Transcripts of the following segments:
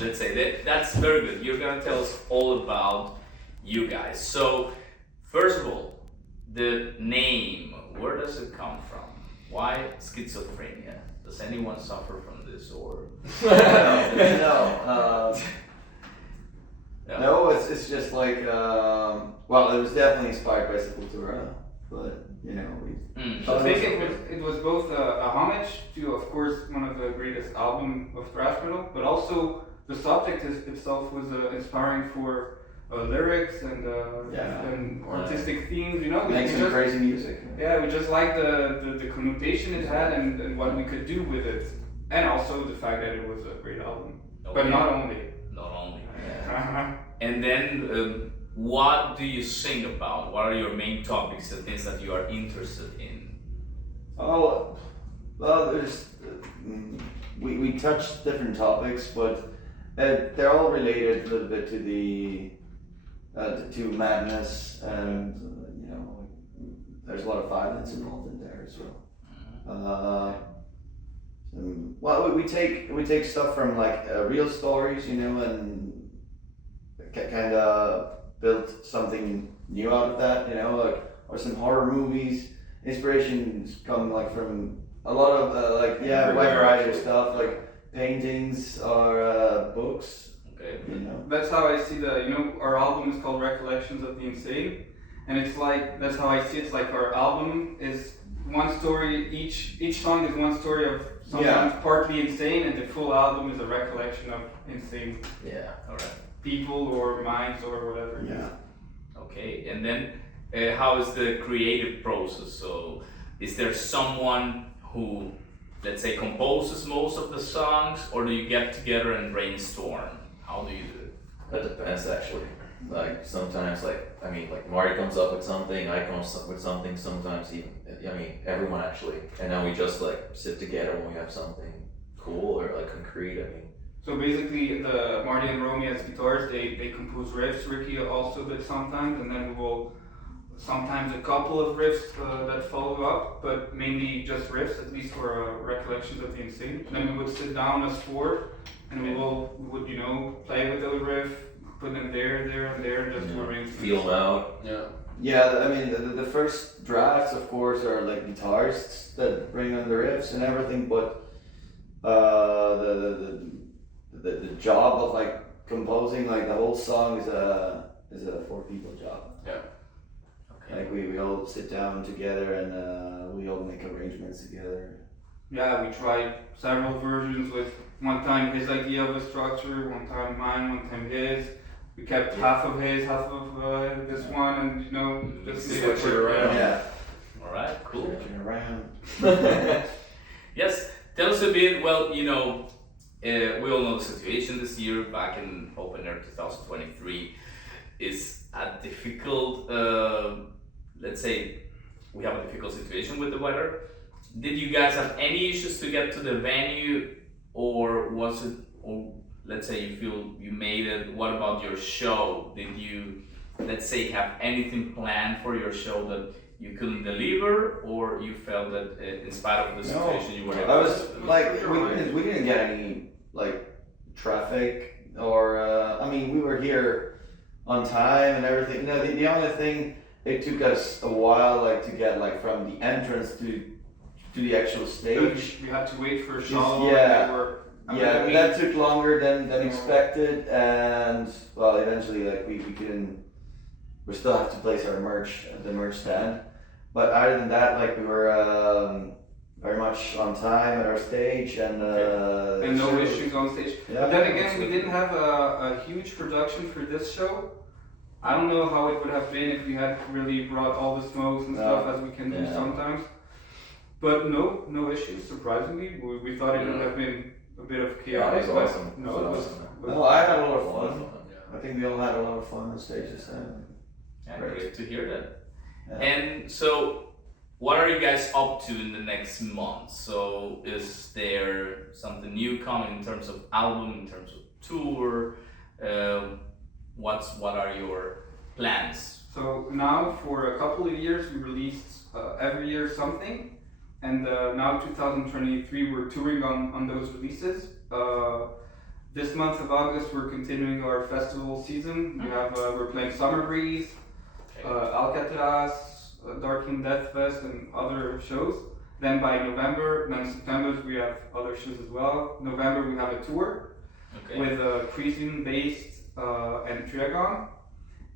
let's say that's very good. You're gonna tell us all about you guys. So first of all, the name, where does it come from? Why schizophrenia? Does anyone suffer from this or? No. No. No, it's just like well, it was definitely inspired by Sepultura, but you know I think it was both a homage to, of course, one of the greatest albums of thrash metal, but also the subject itself was inspiring for lyrics and artistic themes. You know, make some crazy music. Yeah, we just liked the connotation it had and what we could do with it, and also the fact that it was a great album. Okay. But not only. Not only. Yeah. And then, what do you sing about? What are your main topics and things that you are interested in? Oh, well, there's we touched different topics, but they're all related a little bit to the to madness, and you know, there's a lot of violence involved in there as well. Well, we take stuff from like real stories, you know, and kind of built something new out of that, you know, like, or some horror movies. Inspirations come like from a lot of wide variety of stuff, like paintings or books. Okay. You know. That's how I see our album is called Recollections of the Insane, and it's like, that's how I see it. It's like our album is one story, each song is one story of sometimes partly insane, and the full album is a recollection of insane Alright. people or minds or whatever. Yeah. Okay, and then how is the creative process? So, is there someone who, let's say, composes most of the songs, or do you get together and brainstorm? How do you do it? That depends actually. Like sometimes, Marty comes up with something, I come up with something. Sometimes even, everyone actually, and then we just like sit together when we have something cool or like concrete. So basically, the Marty and Romy as guitars, they compose riffs. Ricky also did sometimes, and then we will sometimes a couple of riffs that follow up, but mainly just riffs, at least for Recollections of the Insane. Then we would sit down as four, and we would play with the riff, put them there, and there, just to arrange. Feel them out. Yeah. Yeah, I mean the first drafts, of course, are like guitarists that bring on the riffs and everything, but the job of like composing like the whole song is a 4 people job. Yeah. Okay. Like we all sit down together and we all make arrangements together. Yeah, we tried several versions with one time his idea of a structure, one time mine, one time his. We kept half of his, half of this one, and just Switch it around. Yeah. Alright, cool. Switching around. Yes, tell us a bit. Well, we all know the situation this year, back in Open Air 2023, is a difficult, let's say, we have a difficult situation with the weather. Did you guys have any issues to get to the venue, or was it, or let's say you feel you made it? What about your show? Did you, let's say, have anything planned for your show that you couldn't deliver, or you felt that in spite of the situation you were able I was to? like, we didn't get any like traffic or we were here on time and everything. No, the only thing, it took us a while like to get like from the entrance to the actual stage. We had to wait for a show. Yeah. That took longer than expected, and well, eventually like we still have to place our merch at the merch stand. But other than that, like we were very much on time at our stage and no issues on stage. Yeah, but then again, we didn't have a huge production for this show. I don't know how it would have been if we had really brought all the smokes and stuff as we can do sometimes. But no issues, surprisingly. We thought it would have been a bit of chaotic. Yeah, it was awesome. No, I had a lot of fun. I think we all had a lot of fun on stage this time. Yeah, great to hear that. Yeah. And so, what are you guys up to in the next month? So, is there something new coming in terms of album, in terms of tour? What are your plans? So now, for a couple of years, we released every year something. And now 2023, we're touring on those releases. This month of August, we're continuing our festival season. We have we're playing Summer Breeze, Alcatraz, Darkling Death Fest, and other shows. Then by November, then September, we have other shows as well. November, we have a tour with Prison Based and Triagon.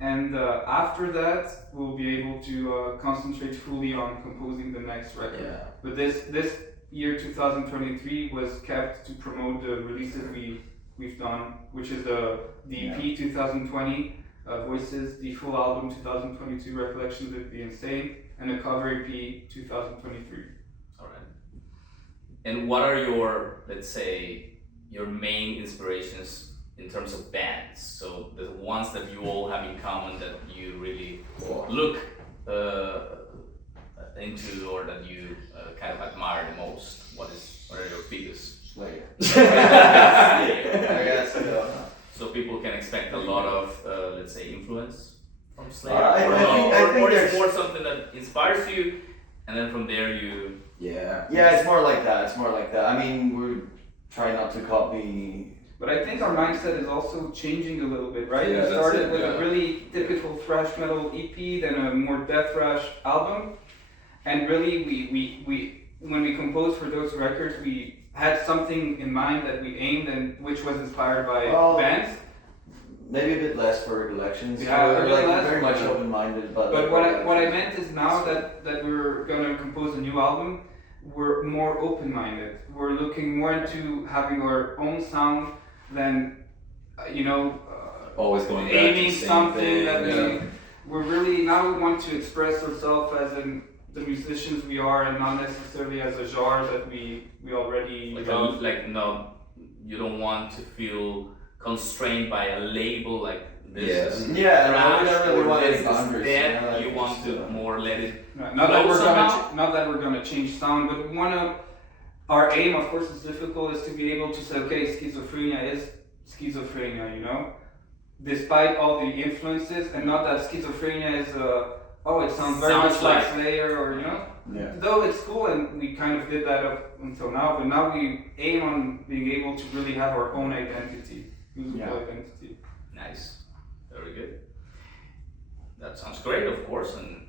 And after that, we'll be able to concentrate fully on composing the next record. Yeah. But this year, 2023, was kept to promote the releases we've done, which is the EP 2020, Voices, the full album 2022, Recollections of the Insane, and the cover EP 2023. All right. And what are your, let's say, your main inspirations in terms of bands? So the ones that you all have in common that you really look into, or that you kind of admire the most. What are your biggest? Slayer. I guess. So people can expect a lot of, let's say, influence from Slayer, I think it's more something that inspires you, and then from there you. Yeah, it's more like that. I mean, we're trying not to copy. But I think our mindset is also changing a little bit, right? Yeah, We started that's it, with yeah. a really typical thrash metal EP, then a more death thrash album, and really we when we composed for those records, we had something in mind that we aimed, and which was inspired by bands. Maybe a bit less for Recollections. Yeah, a we're bit like less, very much yeah. open-minded, but what I meant is now that we're gonna compose a new album, we're more open-minded. We're looking more into having our own sound than Always going back aiming to the same something thing, that we're really now we want to express ourselves as the musicians we are, and not necessarily as a genre that we already love. No, you don't want to feel constrained by a label like this. Is Yeah, thrash, we don't really or want this any is boundaries, dead. like You want to more let it. Not that we're somehow? not that we're gonna change sound, but we wanna. Our aim, of course, is difficult, is to be able to say, okay, schizophrenia is schizophrenia, despite all the influences, and not that schizophrenia is it sounds very much like Slayer, or Yeah. Though it's cool, and we kind of did that up until now, but now we aim on being able to really have our own identity, musical identity. Nice, very good. That sounds great, of course, and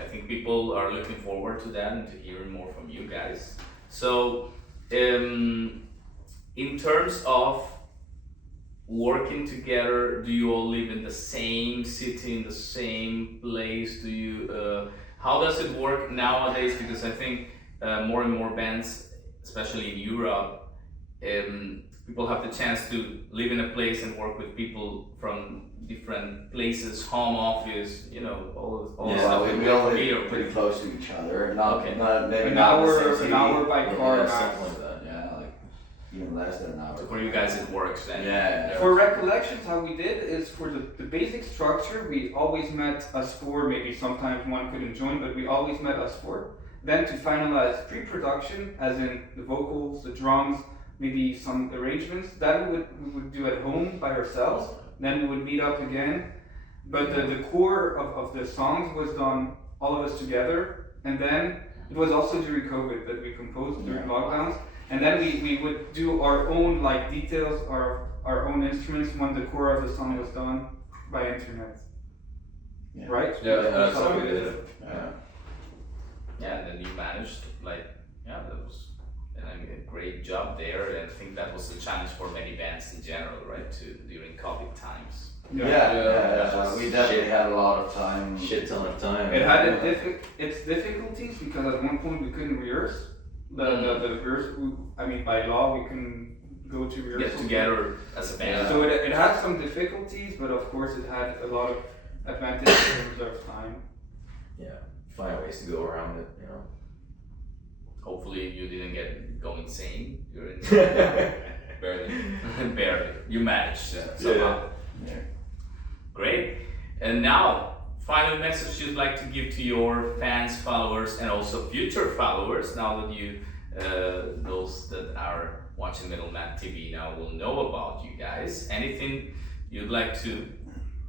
I think people are looking forward to that and to hearing more from you guys. So, in terms of working together, do you all live in the same city, in the same place? Do you? How does it work nowadays? Because I think more and more bands, especially in Europe, people have the chance to live in a place and work with people from different places, home office, all Yeah, stuff. we all live pretty close to each other. Not maybe An not hour, the same an city. hour by car max. something like that. Yeah, like even less than an hour. So for you guys, it works then. Yeah. For Recollections, how we did is for the basic structure, we always met us four, maybe sometimes one couldn't join, but we always met us four. Then to finalize pre-production, as in the vocals, the drums, maybe some arrangements, that we would do at home by ourselves. Then we would meet up again. But the core of the songs was done all of us together. And then it was also during COVID that we composed during lockdowns. And then we would do our own details, our own instruments when the core of the song was done by internet. Yeah. Right? Yeah, That's how we did it. Yeah, and then you managed, that was a great job there, and I think that was a challenge for many bands in general, right, during COVID times. Yeah. We definitely had a lot of time. Shit ton of time. It had its difficulties because at one point we couldn't rehearse. The rehearse, by law we couldn't go to rehearsal. Get together as a band. So it had some difficulties, but of course it had a lot of advantages in terms of time. Yeah, find ways to go around it, Hopefully you didn't go insane during Barely. barely. You managed somehow. Yeah. Great. And now, final message you'd like to give to your fans, followers, and also future followers. Now that you, those that are watching Middleman TV now will know about you guys. Anything you'd like to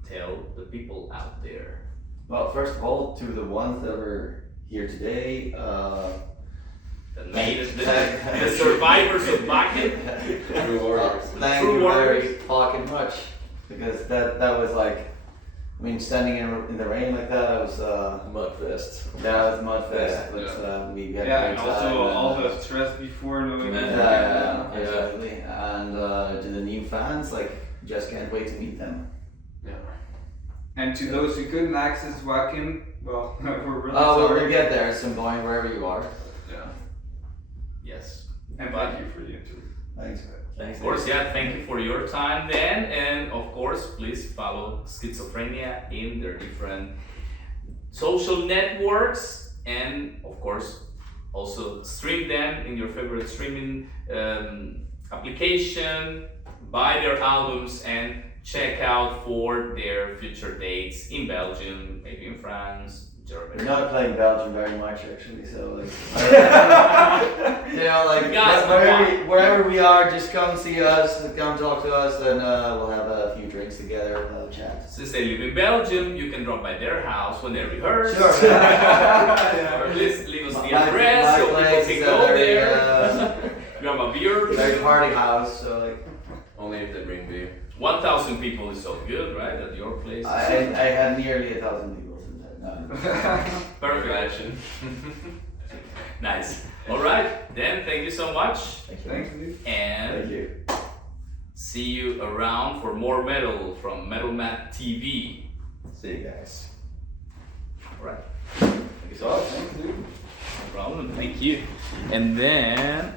tell the people out there? Well, first of all, to the ones that were here today, The survivors of Wacken. True warriors. Thank True you very warriors. fucking much. Because that was like, I mean, standing in the rain like that, I was, Mudfest. that was mud fest, Yeah, but we had a Yeah, great and time. also and, all the stress before knowing. Man. yeah, Yeah. absolutely. And to the new fans, like, just can't wait to meet them. And to those who couldn't access Wacken, well, we're really Oh, well, sorry. we'll get there at some point, wherever you are. Yes. And thank you for the interview. Thanks. Thanks. Of course, yeah, thank you for your time then. And of course, please follow Schizophrenia in their different social networks. And of course, also stream them in your favorite streaming application, buy their albums, and check out for their future dates in Belgium, maybe in France, We're Germany. not playing Belgium very much, actually, so like, you know, like Guys, wherever we are, just come see us, come talk to us, and we'll have a few drinks together, we'll have a chat. Since they live in Belgium, you can drop by their house when they rehearse. Sure. Or at least leave us the address so people place can is go a very, there. Grab a beer. very party house, so like, Only if they bring beer. 1,000 people is so good, right? At your place. I had nearly 1,000 people sometimes. No. Perfect. Nice. All right. Then thank you so much, Thank you. Thanks, dude. and Thank you. see you around for more metal from Metal Mat TV. See you guys. All right. Thank you so much. Thanks, dude. No problem. Thank you. And then.